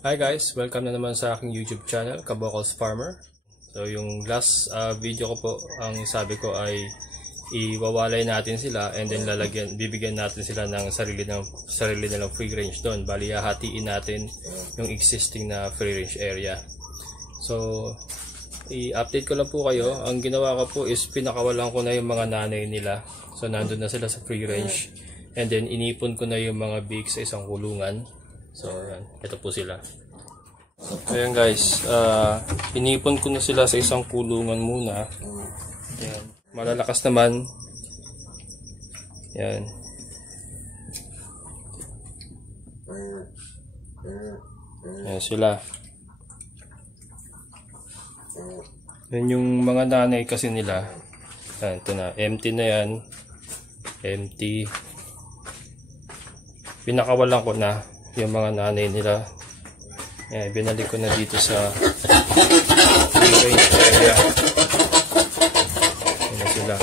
Hi guys, welcome na naman sa aking YouTube channel, Kabocals Farmer. So yung last video ko po, ang sabi ko ay iwawalay natin sila and then bibigyan natin sila ng sarili nilang free range doon. Bali hahatiin natin yung existing na free range area. So i-update ko lang po kayo. Ang ginawa ko po is pinakawalan ko na yung mga nanay nila. So nandun na sila sa free range. And then inipon ko na yung mga bigs sa isang kulungan. So, yan. Ito po sila. Ayan guys, inipon ko na sila sa isang kulungan muna. Ayan. Malalakas naman. Ayan. Ayan sila. Ayan yung mga nanay kasi nila. Ayan, ito na. Empty na yan. Empty. Pinakawalan ko na yung mga nanay nila. Ayan, binalik ko na dito sa free range area. Ayan sila.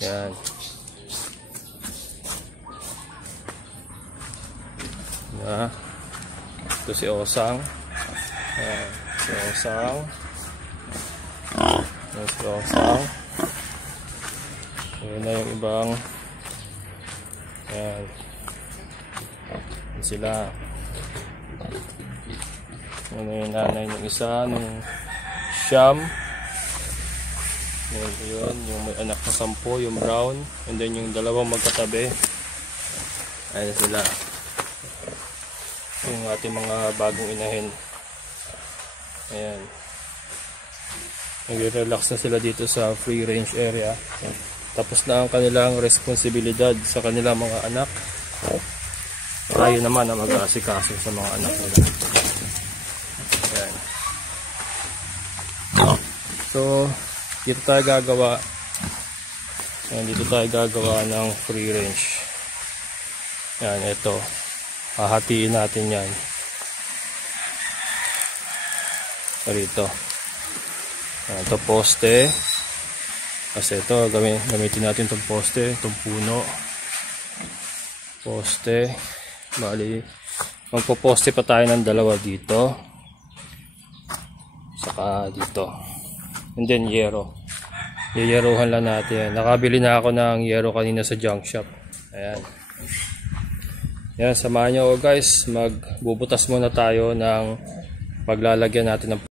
Ayan. Ito si Osang. Ayan, si Osang. Ayan na yung ibang. Ayan. Ayan sila. Ayan na yung nanay ng isa, nung Siyam. Ayan yun, yung may anak na 10, yung brown. And then yung dalawang magkatabi. Ayan na sila. Yung ating mga bagong inahin. Ayan. Nag-relax na sila dito sa free range area. Tapos na ang kanilang responsibilidad sa kanilang mga anak. Tayo naman ang mag-aasikaso sa mga anak nila. Ayan. So, dito tayo gagawa. Ayan, dito tayo gagawa ng free range. Ayan, ito. Hahatiin natin yan. Dito. Ito poste. Kasi ito gamitin natin itong poste, itong puno. Poste. Bali, magpo-poste pa tayo ng dalawa dito. Saka dito. And then yero. Yeyerohan lang natin. Nakabili na ako ng yero kanina sa junk shop. Ayan. Yan, samahan nyo guys. Magbubutas muna tayo ng paglalagyan natin ng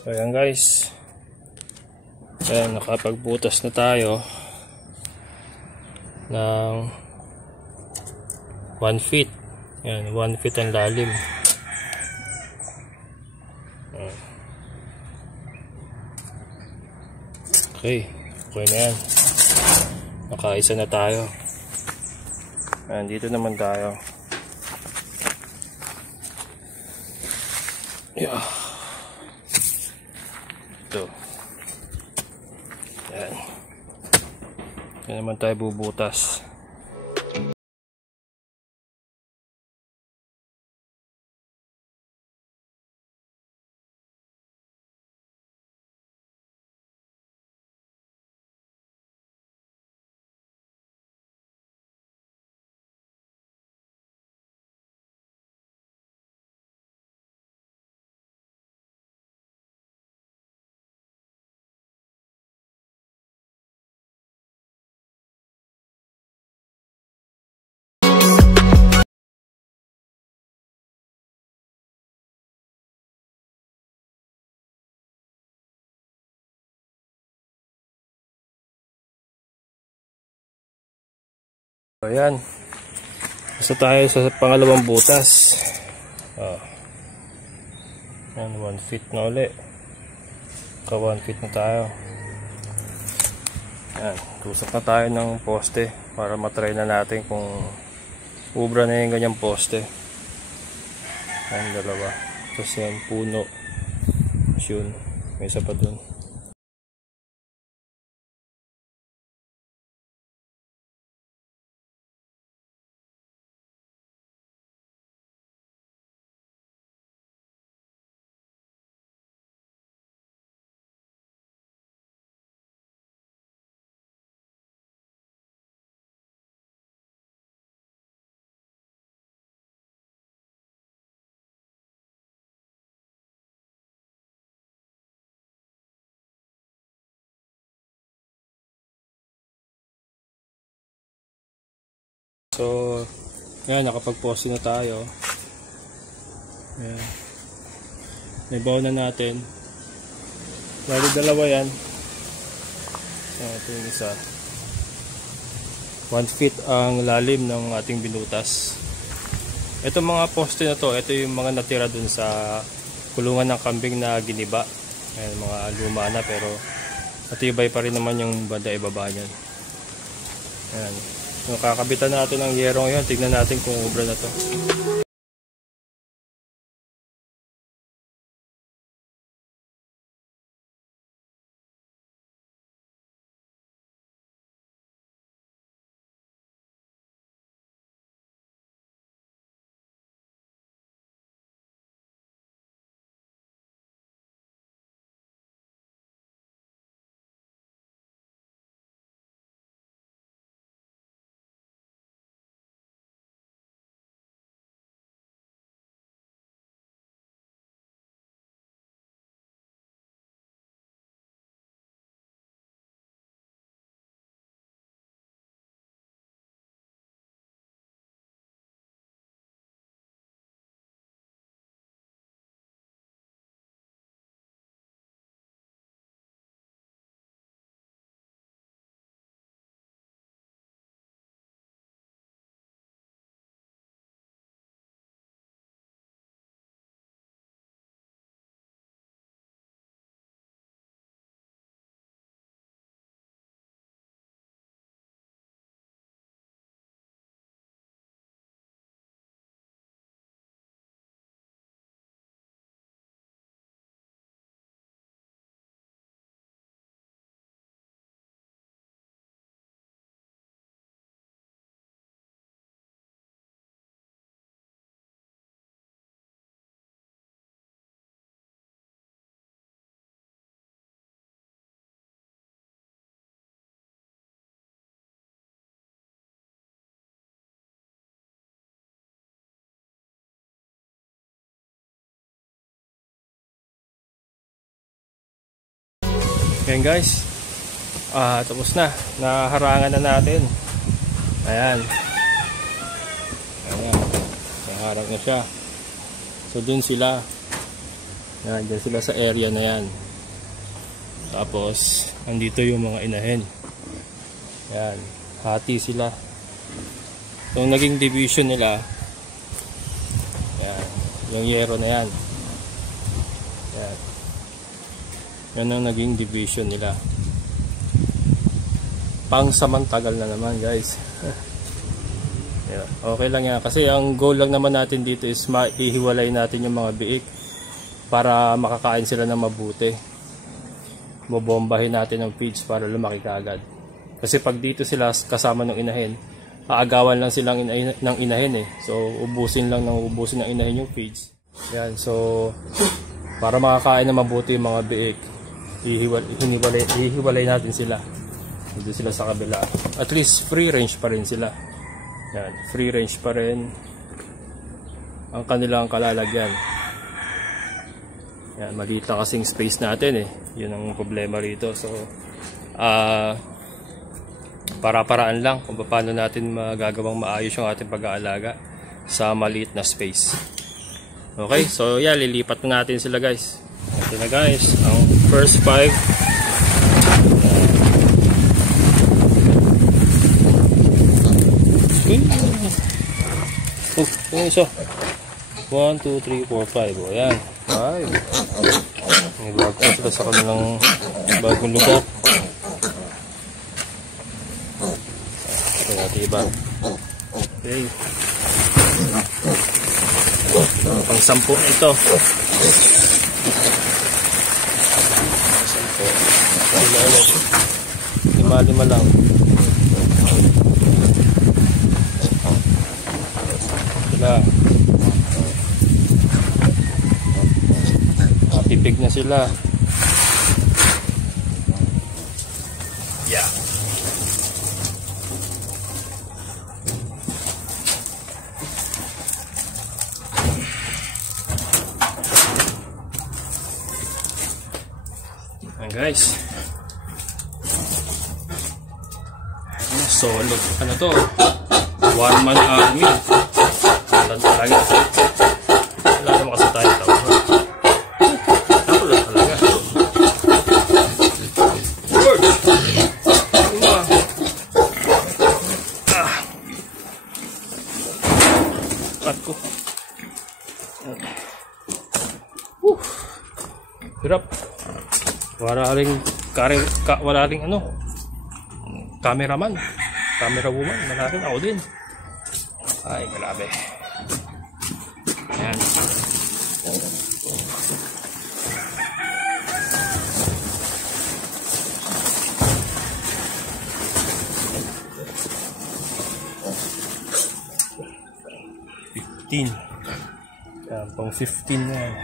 So ayan guys, ayan, nakapagbutas na tayo ng 1 feet. Ayan, 1 feet ang lalim. Okay na yan. Nakaisa na tayo. Ayan, dito naman tayo. Yeah. Ito. Yan. Yan naman tayo bubutas. Ayan. Basta tayo sa pangalawang butas. Ayan, 1 feet na uli. 1 feet na tayo. Ayan, tusok na tayo ng poste para matry na natin kung ubra na yung ganyang poste. Ayan, dalawa. Tapos yan, puno. Yun, may isa pa dun. So, yan, nakapag-poste na tayo. Yan. Naibaw na natin. Lalo dalawa yan. Ito yung isa. 1 feet ang lalim ng ating binutas. Ito mga poste na to, ito yung mga natira dun sa kulungan ng kambing na giniba. Ayan, mga luma na pero matibay pa rin naman yung banda ibaba niyan. Ayan. So, kakabitan natin ang yero ngayon. Tignan natin kung ubra na to. Ayan guys, tapos na, naharangan na natin. Ayan, ayan, naharang na siya. So dun sila, ayan, dyan sila sa area na yan. Tapos andito yung mga inahin. Ayan, hati sila. So naging division nila, ayan, yung yero na yan. Ayan, yan ang naging division nila. Pangsamantagal na naman guys. Yeah, okay lang yan kasi ang goal lang naman natin dito is maihiwalay natin yung mga biik para makakain sila ng mabuti. Bobombahin natin ang feeds para lumaki kaagad. Kasi pag dito sila kasama ng inahin, aagawan lang silang ng inahin eh. So ubusin ng inahin yung feeds. Yan, so para makakain ng mabuti yung mga biik, hihiwalay natin sila. Dito sila sa kabila. At least free range pa rin sila. Yan, free range pa rin ang kanilang kalalagyan. Yan, maliit lang kasing space natin eh. Yun ang problema rito. So para-paraan lang kung paano natin magagawang maayos yung ating pag-aalaga sa maliit na space. Okay, so yeah, lilipat na natin sila guys. Ito na guys, ang first 5. Oh, yung isa. 1, 2, 3, 4, 5. O, yan. 5. May bago pa sila sa kanilang bagong lugar. Ito natin iba. Okay. Pang 10 ito. 10. 5 lang. Sila. Pipig na sila. Yeah. Ayan guys. Solo. Ano to? One man army. Wala talaga. Wala naman kasi tayo tao. Wala talaga. Word! Cut ko. Hirap. Wala ring ano. Cameraman. Camera woman. Wala rin ako din. Ay, grabe. Ayan. Yan, pang 15 na yan.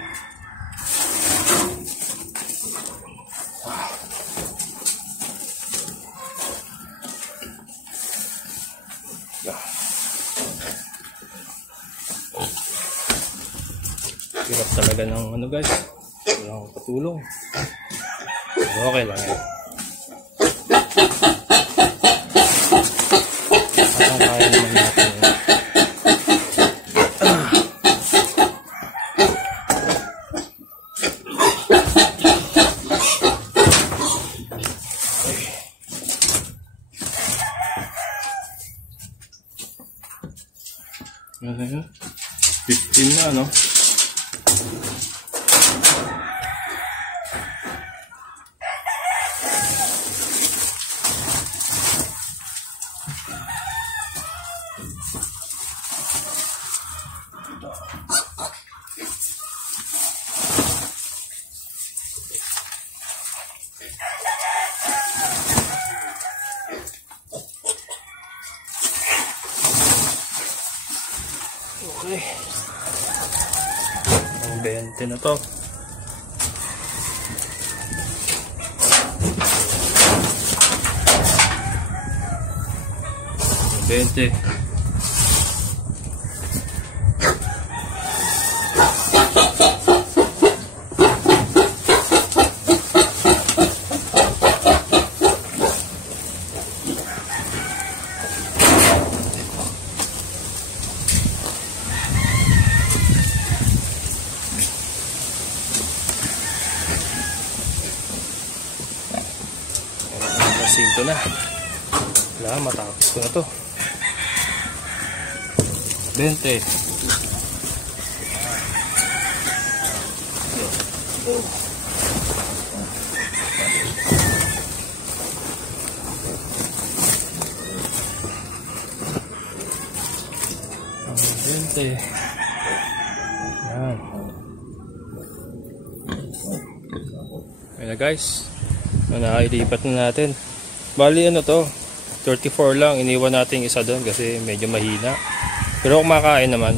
Hirap talaga ng ano guys, walang patulong. Okay lang yan. Parang kaya naman natin yan. Okay. 15 na, no? Okay. Ang 20 na to. Ang 20. Ito na. Wala, matapos ko na to. 20. Yan. Ayan na guys. Nakilipat na natin. Bali ano to, 34 lang, iniwan natin isa doon kasi medyo mahina. Pero kumakain naman,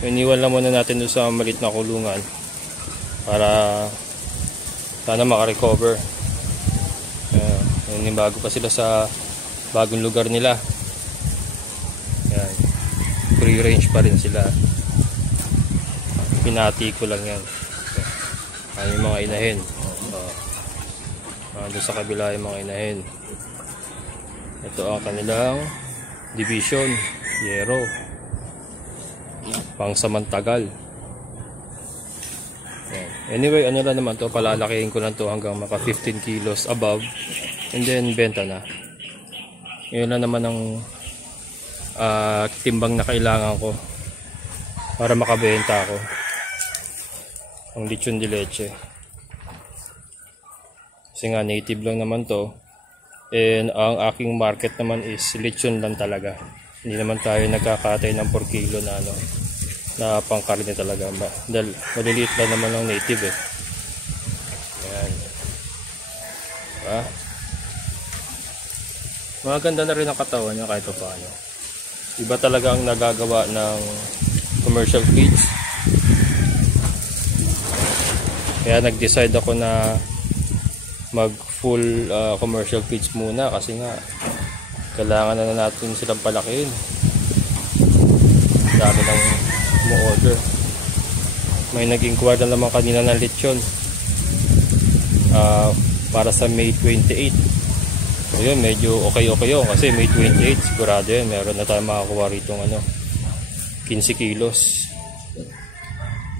iniwan lang muna natin doon sa maliit na kulungan para sana makarecover. Bago pa sila sa bagong lugar nila. Yan. Free range pa rin sila. Pinati ko lang yan. Ayan yung mga inahin. Doon sa kabila yung mga inahin. Ito ang kanilang division, yero, pang samantagal. Anyway, ano lang naman to, palalakihin ko lang to hanggang maka 15 kilos above, and then benta na. Yun lang naman ang timbang na kailangan ko para makabenta ako ang lechon de leche. Kasi nga native lang naman to, and ang aking market naman is lechon lang talaga. Hindi naman tayo nagkakatay ng 4 kilo na na pangkarne talaga. Dahil maliliit lang naman ang native eh. Ayan. Diba? Maganda na rin ang katawan niya kahit paano. Iba talaga ang nagagawa ng commercial feeds. Kaya nag-decide ako na mag full commercial feeds muna kasi nga kailangan na natin silang palakihin. Dami ng mo-order. May nag-inquire na naman kanina ng lechon para sa May 28. So yun, medyo okay yun kasi May 28 sigurado yun, meron na tayo makakuha rito 15 kilos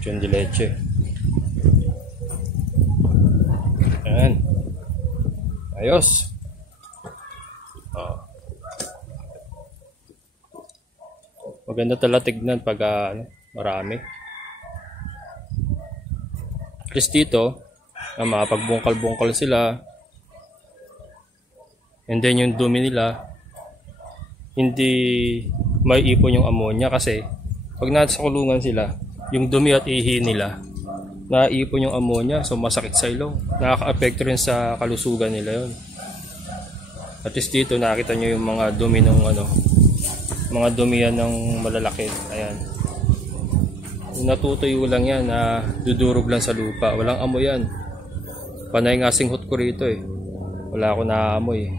lechon de leche. Ayan, ayos. Maganda talaga tignan pag marami. At least dito mapagbungkal-bungkal sila, and then yung dumi nila hindi may ipon yung ammonia kasi pag nasa kulungan sila, yung dumi at ihi nila naipon yung ammonia, so masakit sa ilong, nakaka-apekto rin sa kalusugan nila yun. At least dito nakita nyo yung mga dumi ng mga dumi yan ng malalaki. Ayan, natutuyo lang yan, dudurog lang sa lupa, walang amoy yan. Panay nga singhot ko rito eh, wala ako naaamoy.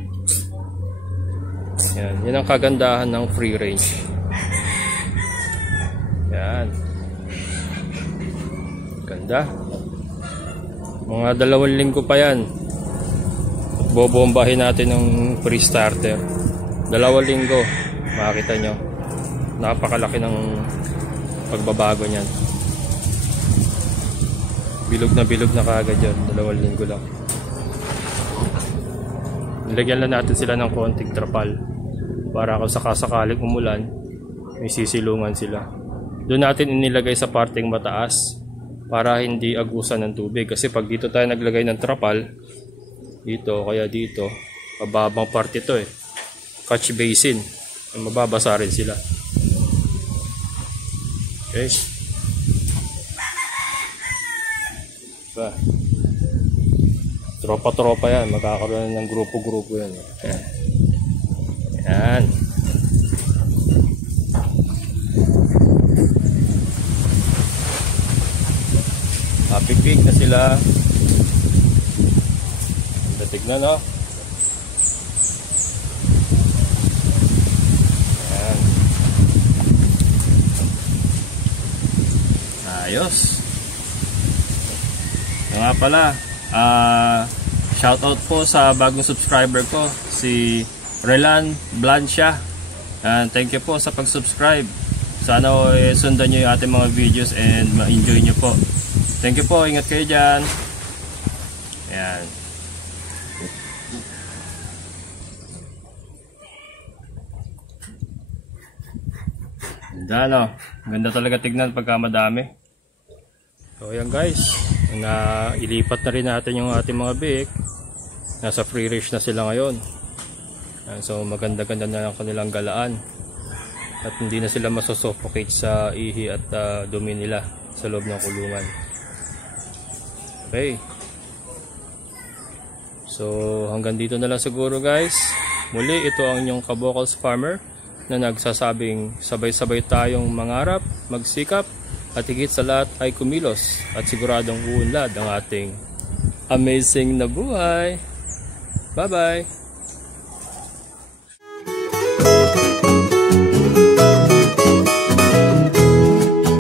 Yan ang kagandahan ng free range. Yan, ganda. Mga 2 linggo pa yan at bobombahin natin ng free starter. 2 linggo, makikita nyo napakalaki ng pagbabago nyan. Bilog na kaagad yan, 2 linggo lang. Nilagyan lang natin sila ng konting trapal para kung sakasakaling umulan may sisilungan sila. Doon natin inilagay sa parteng mataas para hindi agusan ng tubig, kasi pag dito tayo naglagay ng trapal dito, kaya dito mababang parte to eh, catch basin, mababasa rin sila. Okay, ba, tropa yan, magkakaroon ng grupo yan. Yan. Pig na sila. Tignan no. Yan. Ayos. Nga pala, shoutout po sa bagong subscriber ko, si Relan Blancia. Thank you po sa pag-subscribe. Sana sundan nyo yung ating mga videos and ma-enjoy nyo po. Thank you po, ingat kayo dyan. Ayan. Ganda no? Ganda talaga tignan pagka madami. So ayan guys, ilipat na rin natin yung ating mga biik. Nasa free range na sila ngayon. So maganda-ganda na ang kanilang galaan. At hindi na sila masosuffocate sa ihi at dumi nila sa loob ng kulungan. Okay. So hanggang dito na lang siguro guys. Muli, ito ang inyong Kabokals Farmer na nagsasabing sabay-sabay tayong mangarap, magsikap, at higit sa lahat ay kumilos at siguradong uunlad ang ating amazing na buhay. Bye bye!